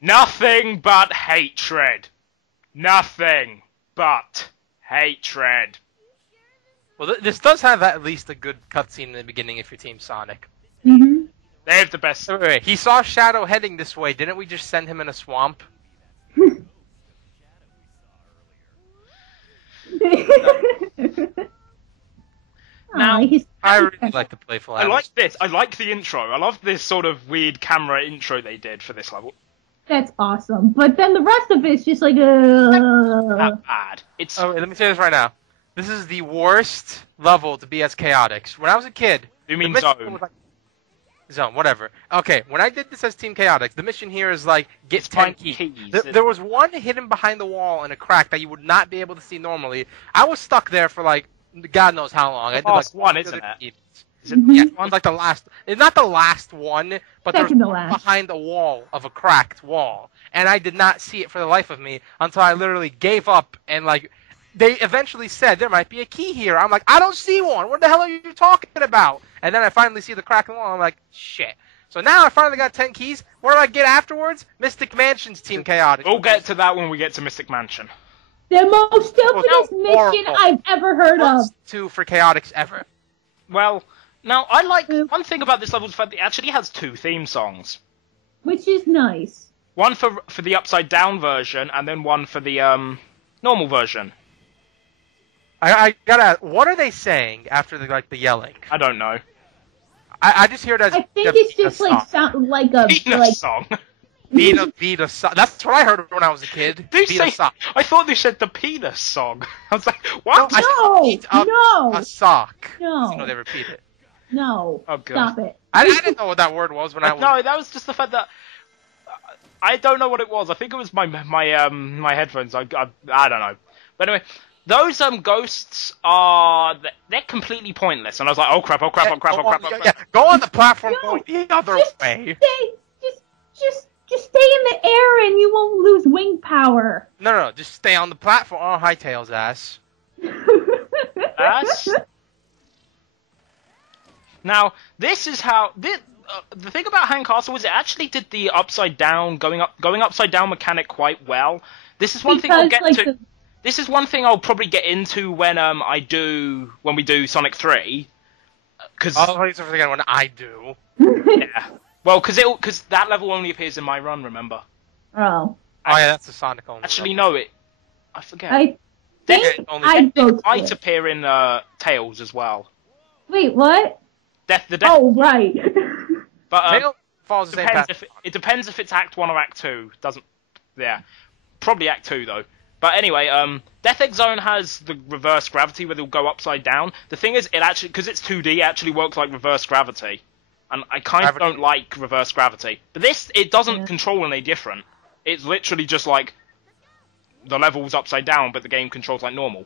Nothing but hatred. Nothing but hatred. Well, this does have at least a good cutscene in the beginning if you're Team Sonic. Mm-hmm. They have the best. Wait. He saw Shadow heading this way. Didn't we just send him in a swamp? Now, I really like the playful I like this. I like the intro. I love this sort of weird camera intro they did for this level. That's awesome. But then the rest of it's just like, Not bad. It's Oh, let me say this right now. This is the worst level to be as Chaotix. When I was a kid... You mean the mission Zone? was like- Zone, whatever. Okay, when I did this as Team Chaotix, the mission here is like, get 10 find keys. keys. There was one hidden behind the wall in a crack that you would not be able to see normally. I was stuck there for like, God knows how long. I did last like one, isn't it? Is it? Yeah, one's like the last. It's not the last one, but there's Second to one last. behind a wall of a cracked wall, and I did not see it for the life of me until I literally gave up and like. They eventually said there might be a key here. I'm like, I don't see one. What the hell are you talking about? And then I finally see the crack in the wall. I'm like, shit. So now I finally got 10 keys. What do I get afterwards? Mystic Mansion's Team Chaotix. We'll get to that when we get to Mystic Mansion. the most stupidest horrible. mission I've ever heard of. Worst 2 for Chaotix ever. Well, now I like one thing about this level is the fact that it actually has 2 theme songs. Which is nice. One for the upside down version, and then one for the normal version. I gotta. What are they saying after the yelling? I don't know. I just hear it as. I think it's just like sound like a Penis song. Beat sock. That's what I heard when I was a kid. Did you Beat say? a sock. I thought they said the penis song. I was like, what? I said beat up No! a sock. No. You know they repeat it. No. Oh, God. Stop it. I didn't know what that word was when I was. No, that was just the fact that I don't know what it was. I think it was my headphones. I don't know. But anyway, those ghosts they're completely pointless. And I was like, oh crap, oh crap, oh crap, oh crap, oh crap. Yeah, go on the platform No, going the other just way. Just stay in the air and you won't lose wing power. No, just stay on the platform. Oh, hi, Tails ass. That's... Now, this is how the thing about Hang Castle was it actually did the upside down going upside down mechanic quite well. This is one thing I'll get to. This is one thing I'll probably get into when we do Sonic 3. Because again when I do. Yeah. Well, because that level only appears in my run. Remember? Oh. Oh yeah, that's the Sonic only. Actually, no, I forget. I think It might appear in Tails as well. Wait, what? The Death. Oh, right. But Tails follows the same path. it depends if it's Act 1 or Act 2. Doesn't. Yeah. Probably Act 2 though. But anyway, Death Egg Zone has the reverse gravity where they'll go upside down. The thing is, it actually, because it's 2D, it actually works like reverse gravity. And I kind of don't like reverse gravity. But this, it doesn't control any different. It's literally just like the level's upside down, but the game controls like normal.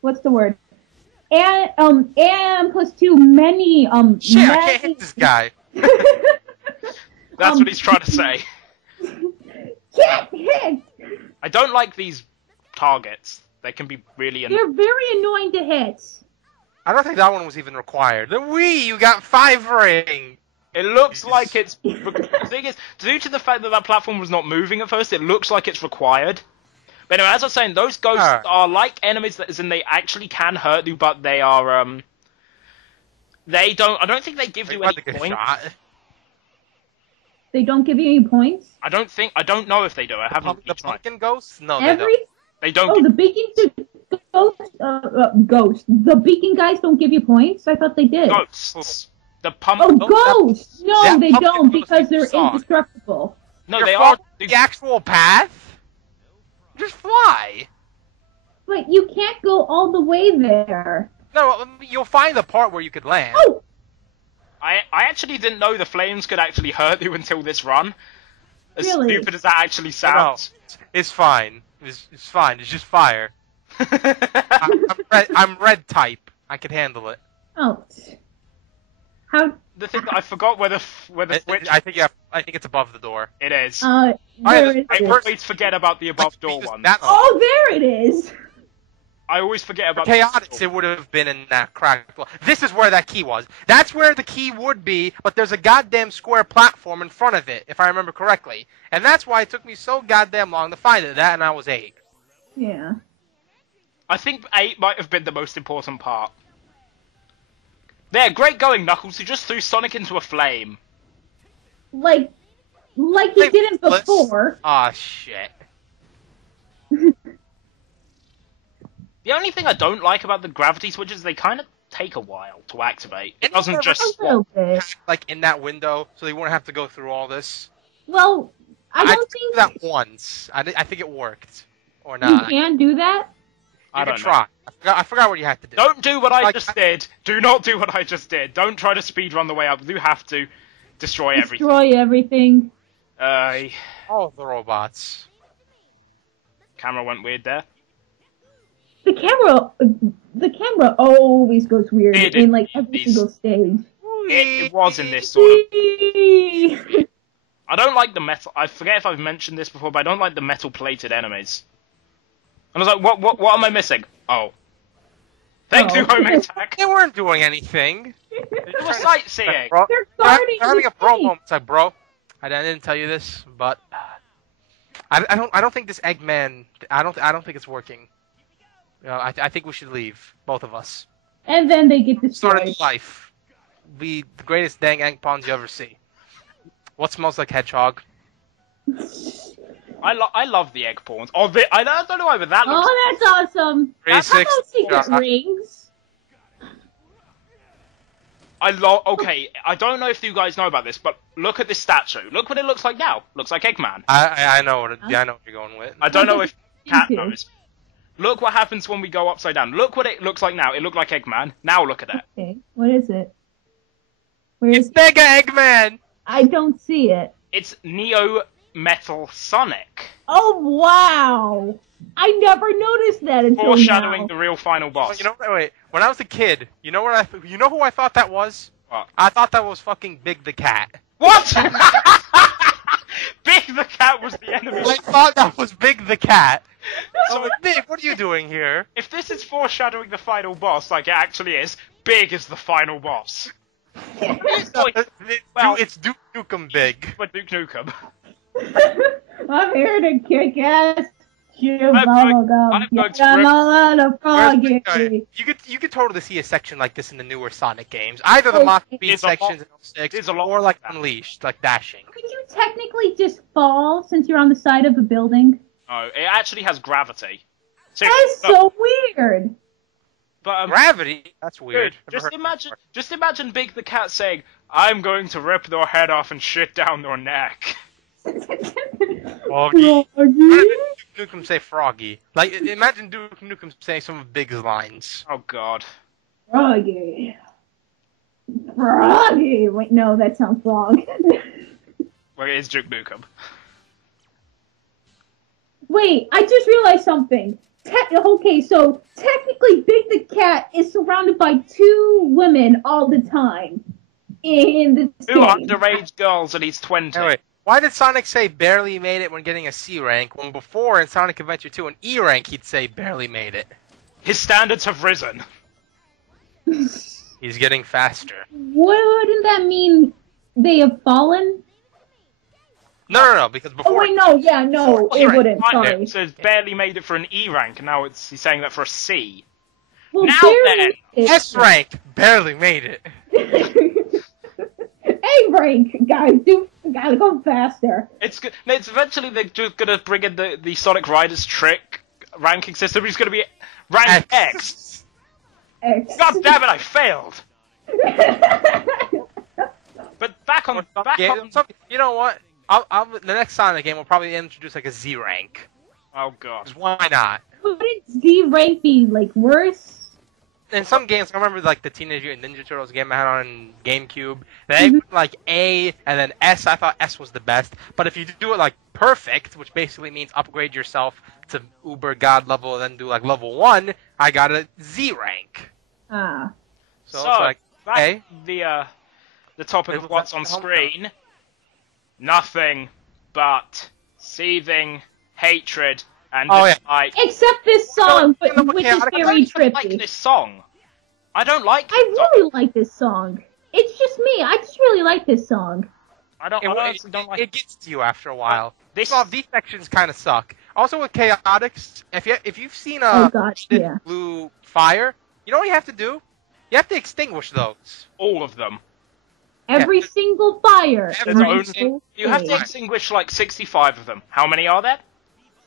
What's the word? And plus 2 many, Shit, I can't hit this guy. That's what he's trying to say. Get hit! I don't like these targets. They can be really annoying. They're very annoying to hit. I don't think that one was even required. The Wii, you got 5 ring. It looks like it's... The thing is, due to the fact that platform was not moving at first, it looks like it's required. But anyway, as I was saying, those ghosts are like enemies, that, as in they actually can hurt you, but they are, they don't... I don't think they give you any points. They don't give you any points? I don't know if they do. I haven't The tried. pumpkin ghosts? No, they don't. They don't. Oh, the beacon ghosts. The beacon guys don't give you points? I thought they did. Ghosts. The Oh, ghosts! No, they don't, because they're indestructible. No, they are. The actual path? Just fly. But you can't go all the way there. No, you'll find the part where you could land. Oh! I actually didn't know the flames could actually hurt you until this run. As Really? stupid as that actually sounds. No, it's fine. It's fine. It's just fire. I'm red type. I can handle it. Oh. How? The thing that I forgot where the switch... I think it's above the door. It is. There it I is. always forget about the above door one. Oh, there it is! I always forget about Chaotix, it would have been in that cracked wall. This is where that key was. That's where the key would be, but there's a goddamn square platform in front of it, if I remember correctly. And that's why it took me so goddamn long to find it. That and I was 8. Yeah. I think 8 might have been the most important part. There, great going, Knuckles. You just threw Sonic into a flame. Like you didn't before. Aw, shit. The only thing I don't like about the gravity switches, they kind of take a while to activate. It doesn't just A swap. little bit. Like in that window, so they wouldn't have to go through all this. Well, I don't did think that once. I think it worked. Or you not. can do that. I You don't can know. try. I forgot what you had to do. Don't do what I Like, just did. Do not do what I just did. Don't try to speedrun the way up. You have to destroy everything. Destroy everything. All of the robots. Camera went weird there. The camera always goes weird It in like every is. single stage. It was in this sort of... I don't like the metal... I forget if I've mentioned this before, but I don't like the metal-plated enemies. And I was like, what am I missing? Oh. Thank you, Home Attack. They weren't doing anything. It was sightseeing. Bro, They're they're guarding having the a bro thing. moment. It's like, bro, I didn't tell you this, but I don't think this Eggman. I don't think it's working. You know, I think we should leave, both of us. And then they get Start a destroyed. new life. Be the greatest dang egg pawns you ever see. What smells like hedgehog? I love the egg pawns. Oh, I don't know why, but that looks... Oh, that's awesome. How 360. about secret Yeah. rings? Okay, I don't know if you guys know about this, but look at this statue. Look what it looks like now. Looks like Eggman. I know what I know what you're going with. I don't know if Cat too. knows. Look what happens when we go upside down. Look what it looks like now. It looked like Eggman. Now look at it. Okay, what is it? Where It's is? Mega Eggman. I don't see it. It's Neo Metal Sonic. Oh wow! I never noticed that until Foreshadowing now. the real final Oh, boss. you know, wait. When I was a kid, you know who I thought that was? What? I thought that was fucking Big the Cat. What? Big the Cat was the enemy. I thought that was Big the Cat. So, Big, what are you doing here? If this is foreshadowing the final boss, like it actually is, Big is the final boss. Well- It's Duke Nukem Big. But Duke Nukem. I'm here to kick ass. Chew I'm bubblegum. going to I'm rip- all out of froggy. You could totally see a section like this in the newer Sonic games. Either the Oh, Mach B there's a lot- sections in 06, there's a lot or like of that. Unleashed, like dashing. Could you technically just fall since you're on the side of a building? Oh, it actually has gravity. So, That's so weird. but Gravity? That's weird. dude, Never heard of that just imagine Big the Cat saying, "I'm going to rip their head off and shit down their neck." before. Why did Duke Nukem say Froggy? Like, imagine Duke Nukem saying some of Big's lines. Oh God. Froggy. Froggy. Wait, no, that sounds wrong. Well, it is Duke Nukem. Wait, I just realized something. Okay, so technically Big the Cat is surrounded by 2 women all the time in this Two game. underage girls and he's 20. Anyway, why did Sonic say barely made it when getting a C rank, when before in Sonic Adventure 2 an E rank he'd say barely made it? His standards have risen. He's getting faster. Wouldn't that mean they have fallen? No, because Oh before... wait, no, yeah, no, Before- it wouldn't. Right, Sorry. so it's barely made it for an E rank, and now he's saying that for a C. Well, Now barely then, it- S rank barely made it. A rank, guys, gotta go faster. It's eventually they're just gonna bring in the Sonic Riders trick ranking system. He's gonna be rank X. X. God damn it! I failed. But back on. You know what? The next Sonic game will probably introduce like a Z rank. Oh God. 'Cause why not? Wouldn't Z rank be like worse? In some games, I remember like the Teenage Mutant Ninja Turtles game I had on GameCube. They went like A and then S. I thought S was the best. But if you do it like perfect, which basically means upgrade yourself to Uber God level and then do like level 1, I got a Z rank. Ah. So it's like, back okay. to the topic It of what's on was screen. Nothing but seething hatred And Oh, it's yeah. like, Except this song, No, no, which okay, is I very I don't like trippy. this song. I don't like I this song. really like this song. It's just me. I just really like this song. I honestly don't like It gets to you after a while. this. These sections kind of suck. Also with Chaotix, if you've seen Oh gosh, Red, yeah. Blue Fire, you know what you have to do? You have to extinguish those. All of them. Every single fire. There's in only- this whole You have to thing. extinguish like 65 of them. How many are there?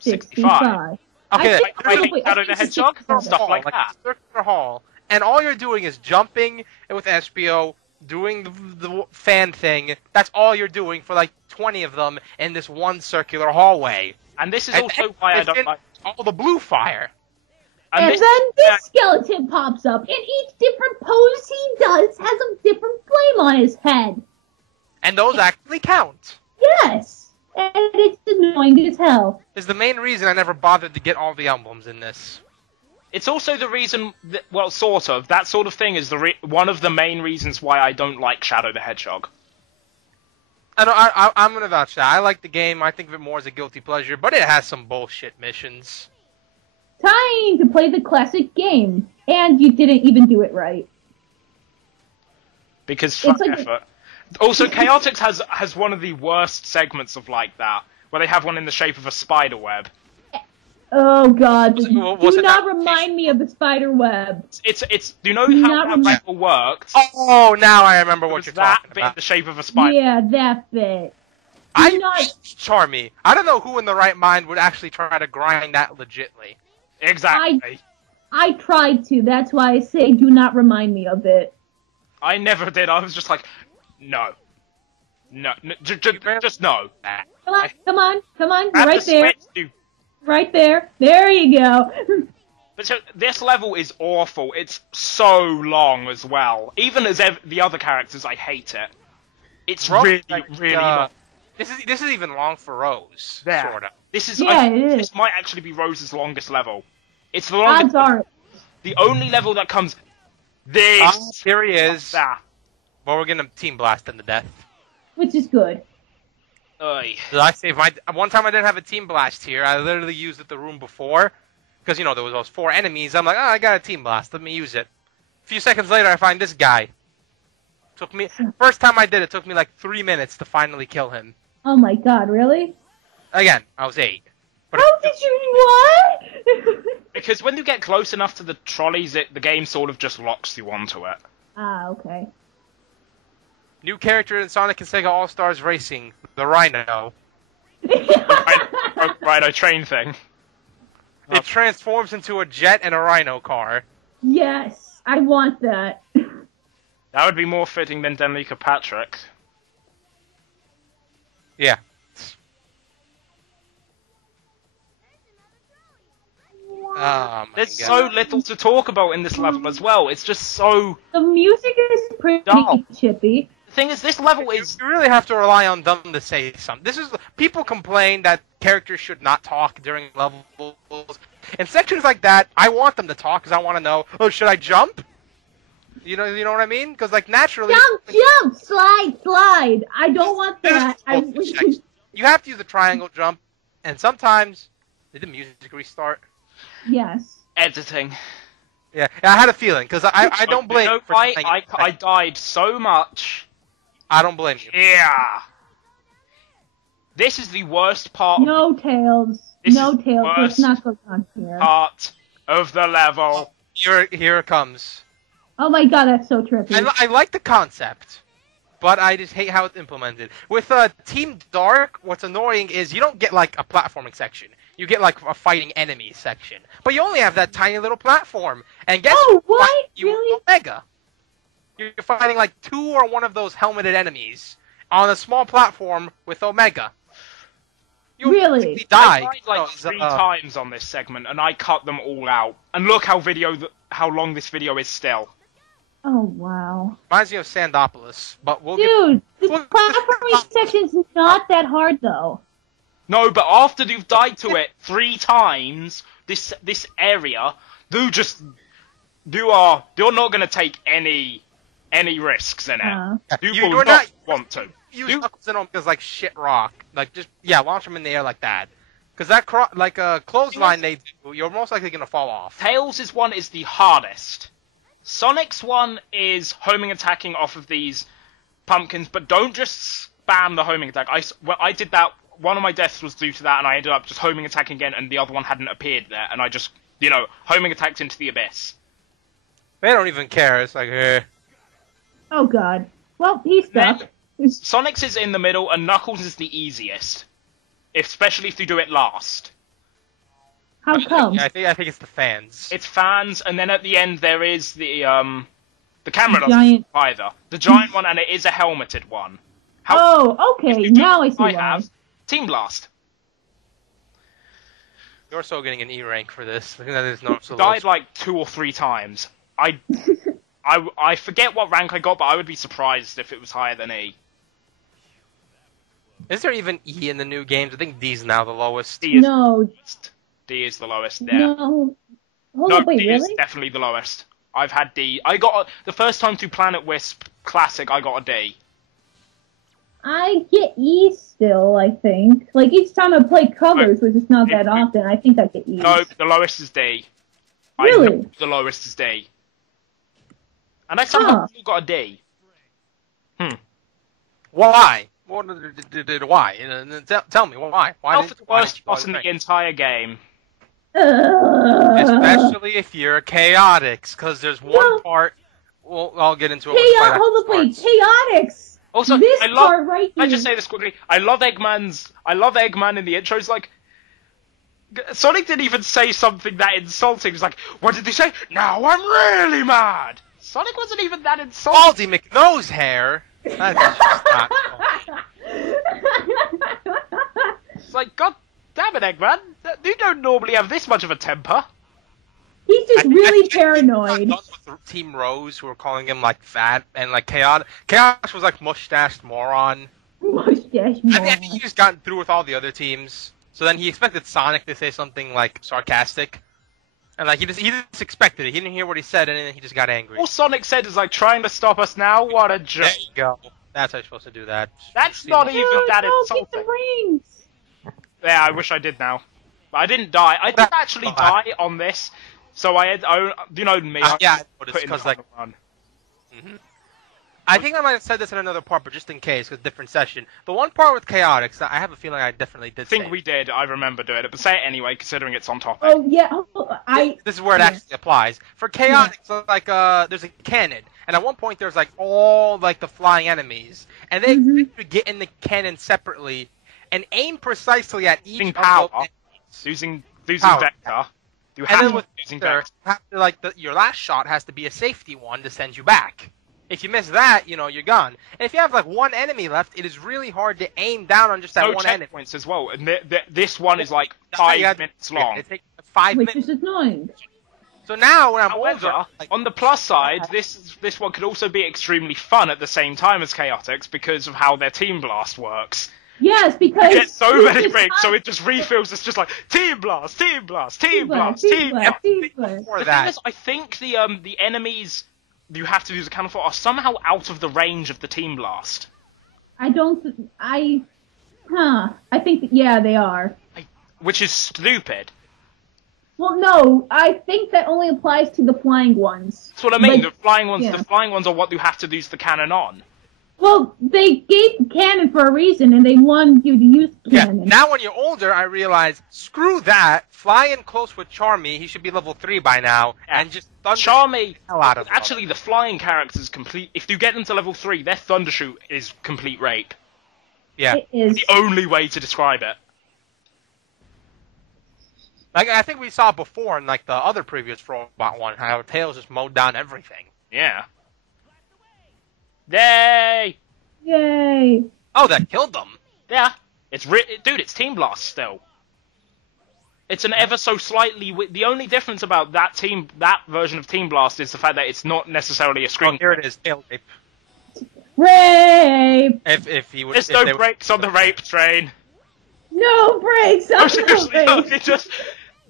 65. Okay, I think I so, hate wait, Shadow I the think Hedgehog, 67. stuff like like that. a circular hall, and all you're doing is jumping with SPO, doing the fan thing. That's all you're doing for like 20 of them in this one circular hallway. And this is And also why I it's don't been like. all the blue fire. And this, then this skeleton pops up, and each different pose he does has a different flame on his head. And those actually count. Yes. And it's annoying as hell. Is the main reason I never bothered to get all the emblems in this. It's also the reason, that, well, sort of, that sort of thing is one of the main reasons why I don't like Shadow the Hedgehog. I know, I'm gonna vouch that. I like the game. I think of it more as a guilty pleasure, but it has some bullshit missions. Time to play the classic game. And you didn't even do it right. Because fuck like- effort. Also, Chaotix has one of the worst segments of like that, where they have one in the shape of a spider web. Oh god. Was Do it not that- remind me of the spider web. It's do you know Do how not that remember- level worked? Oh, now I remember It what was you're that talking bit in about. the shape of a spider. Yeah, that bit. I not- Charmy. I don't know who in the right mind would actually try to grind that legitly. Exactly. I tried to. That's why I say do not remind me of it. I never did. I was just like, no. No. Just no. Come on, come on, come on. Grab Right the there. Switch, you. Right there. There you go. But so, this level is awful. It's so long as well. Even as the other characters, I hate it. It's really, really long. This is even long for Rose, Yeah. sort of. This is, Yeah, it is. This might actually be Rose's longest level. It's the longest. Odds are. The only level that comes. This. Here he is. That. Well, we're gonna team blast him to death. Which is good. Oy. Did I save my? One time I didn't have a team blast here. I literally used it the room before, because you know there was those 4 enemies. I'm like, oh, I got a team blast. Let me use it. A few seconds later, I find this guy. Took me first time I did it took me like 3 minutes to finally kill him. Oh my god, really? Again, I was 8. But How did you what? Because when you get close enough to the trolleys, the game sort of just locks you onto it. Ah, okay. New character in Sonic and Sega All Stars Racing, the Rhino. Rhino train thing. It transforms into a jet and a Rhino car. Yes, I want that. That would be more fitting than Danica Patrick. Yeah. Oh my There's god. so little to talk about in this level as well. It's just so. The music is pretty Dull. chippy. The thing is, this level is. You really have to rely on them to say something. This is people complain that characters should not talk during levels. In sections like that, I want them to talk because I want to know. Oh, should I jump? You know what I mean? Because like naturally, Jump, slide, slide. I don't want that. you have to use the triangle jump, and sometimes did the music restart? Yes. Editing. Yeah, I had a feeling because I don't blame You know you for why saying- I died so much. I don't blame you. Yeah. This is the worst part. No tails. This No is the tails. Let's worst not go on here. Part of the level. Here it comes. Oh my god, that's so trippy. I like the concept, but I just hate how it's implemented. With Team Dark, what's annoying is you don't get like a platforming section. You get like a fighting enemy section, but you only have that tiny little platform. And guess Oh, what? You Really? Omega. You're fighting like 2 or 1 of those helmeted enemies on a small platform with Omega. You Really? basically die. I died like because, 3 times on this segment, and I cut them all out. And look how long this video is still. Oh wow. Reminds me of Sandopolis, but we'll Dude, the Well, platforming section's not that hard though. No, but after you've died to it 3 times, this area, you're not gonna take any risks in it. You You're will not want to. use Knuckles and Omega's like shit rock. Like just launch them in the air like that. Because that clothesline they do, you're most likely gonna fall off. Tails' one is the hardest. Sonic's one is homing attacking off of these pumpkins, but don't just spam the homing attack. I did that. One of my deaths was due to that, and I ended up just homing attacking again, and the other one hadn't appeared there, and I just, homing attacked into the abyss. They don't even care. It's like, Oh god. Well, he's stuck. Sonic's is in the middle, and Knuckles is the easiest, especially if you do it last. How come? I think it's the fans. It's fans, and then at the end there is the camera doesn't giant either. The giant one, and it is a helmeted one. Okay. Now I see why. have Team Blast. You're so getting an E rank for this. That is not so Died like 2 or 3 times. I forget what rank I got, but I would be surprised if it was higher than E. Is there even E in the new games? I think D's now the lowest. D is No. D is the lowest. Yeah. No. Hold on, wait, D really? is definitely the lowest. I've had D. The first time to Planet Wisp Classic, I got a D. I get E still, I think. Like, each time I play covers, which is not that often, I think I get E. No, the lowest is D. Really? I know the lowest is D. And I somehow still got a D. Why? Why? Tell me, why? Alpha the worst boss in the entire game. Especially if you're Chaotix, because there's one part... Well, I'll get into it. Hold up, wait. Chaotix! Also, this I love... part right here. I just say this quickly. I love Eggman in the intro. It's like... Sonic didn't even say something that insulting. He's like, what did he say? Now I'm really mad! Sonic wasn't even that insulting. Baldy McNose hair. That's just not It's like, god damn it, Eggman. You don't normally have this much of a temper. He's just really paranoid. Done with Team Rose, who were calling him like fat and like chaotic. Chaos was like mustached moron. Mustache I moron. think he just gotten through with all the other teams. So then he expected Sonic to say something like sarcastic. And like he just expected it. He didn't hear what he said, and then he just got angry. All Sonic said is like, trying to stop us now? What a joke. There you go. That's how you're supposed to do that. That's not even that Get insulting. the rings! Yeah, I wish I did now. But I didn't die. I did actually die on this. So I had, you know me. Yeah, put in because the like, run. I think I might have said this in another part, but just in case, because different session. The one part with Chaotix, I have a feeling I definitely did. I think we did. I remember doing it, but say it anyway, considering it's on topic. Oh, yeah. This is where it actually applies. For Chaotix, like, there's a cannon, and at one point there's like all like the flying enemies, and they expect you to get in the cannon separately and aim precisely at each Using of power, those using Power. vector. You And have then with using Vector, vector. you have to, like, your last shot has to be a safety one to send you back. If you miss that, you're gone. And if you have like one enemy left, it is really hard to aim down on just that No one enemy. checkpoints as well, and this one is like That's why you 5 had- minutes long. It takes 5 Which minutes. is annoying. So now when I'm However, older, like, on the plus side, this one could also be extremely fun at the same time as Chaotix because of how their Team Blast works. Yes, because... You get so you many just rings, so have- it just refills. It's just like Team Blast, Team Blast, Team Team Blast, Blast, Team Team Blast. Blast, Team Blast. before The that, thing is, I think the enemies you have to use a cannon for are somehow out of the range of the Team Blast. I think, yeah, they are. Which is stupid. Well, no, I think that only applies to the flying ones. That's what I mean. But- the flying ones, yeah. the flying ones are what you have to use the cannon on. Well, they gave the cannon for a reason, and they wanted you to use the yeah. cannon. Now when you're older, I realize, screw that. Fly in close with Charmy. He should be level 3 by now, and just thunder Charmy, the hell out of him. actually, the flying characters complete. If you get them to level 3, their Thundershoot is complete rape. Yeah. It is. The only way to describe it. Like I think we saw before in like the other previous robot one, how Tails just mowed down everything. Yeah. Yay! Yay! Oh, that killed them. Yeah. Dude, it's Team Blast still. It's an ever so slightly. The only difference about that version of Team Blast is the fact that it's not necessarily a Oh, screen. here it is, tail rape. Rape! If he was, There's if no they- brakes on the rape train. No brakes! No, on seriously, the no, rape. it just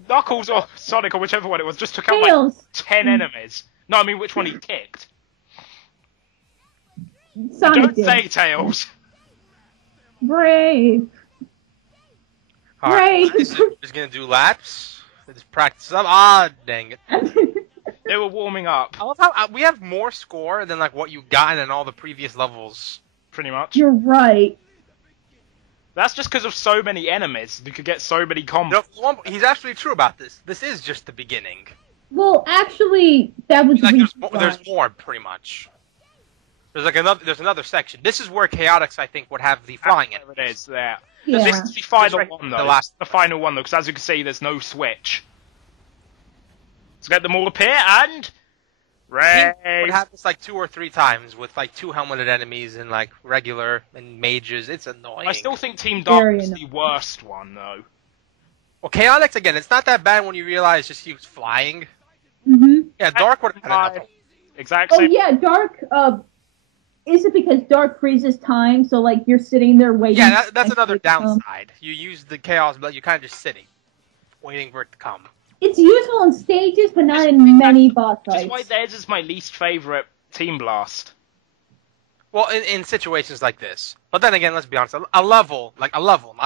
Knuckles or Sonic or whichever one it was just took out Tails. like 10 enemies. No, I mean which one he kicked. Sonic Don't did. say Tails. Brave. Right. Just gonna do laps. Just practice up. Ah, dang it. They were warming up, I love how we have more score than like what you got in all the previous levels. pretty much. You're right. That's just because of so many enemies. You could get so many combos. He's actually true about this. This is just the beginning. Well, actually, that was Like the there's more, pretty much. There's another section. This is where Chaotix, I think, would have the flying There enemies. it is, there. Yeah. This is the final right one, the though. last- The final one, though, because as you can see, there's no switch. Let's get them all up here, and... He Race! would have this like 2 or 3 times with like 2 helmeted enemies and like regular and mages. It's annoying. I still think Team Dark Very is the annoying. worst one, though. Well, Chaotix again. It's not that bad when you realize just he was flying. Mm-hmm. Yeah, Dark would have had enough. Exactly. Oh yeah, Dark. Is it because Dark freezes time? So like you're sitting there waiting. Yeah, that's for another it to come? downside. You use the chaos, but you're kind of just sitting, waiting for it to come. It's useful in stages, but not in many boss Which is fights. why theirs is my least favorite Team Blast. Well, in situations like this. But then again, let's be honest. A level, not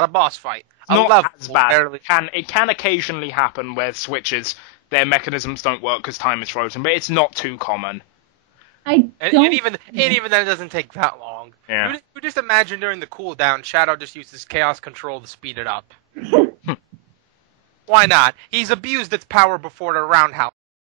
a boss fight. A Not level as will bad. barely- It can occasionally happen where switches, their mechanisms don't work because time is frozen, but it's not too common. I And don't. even then, it doesn't take that long. Yeah. You just imagine during the cooldown, Shadow just uses chaos control to speed it up. Why not? He's abused its power before the roundhouse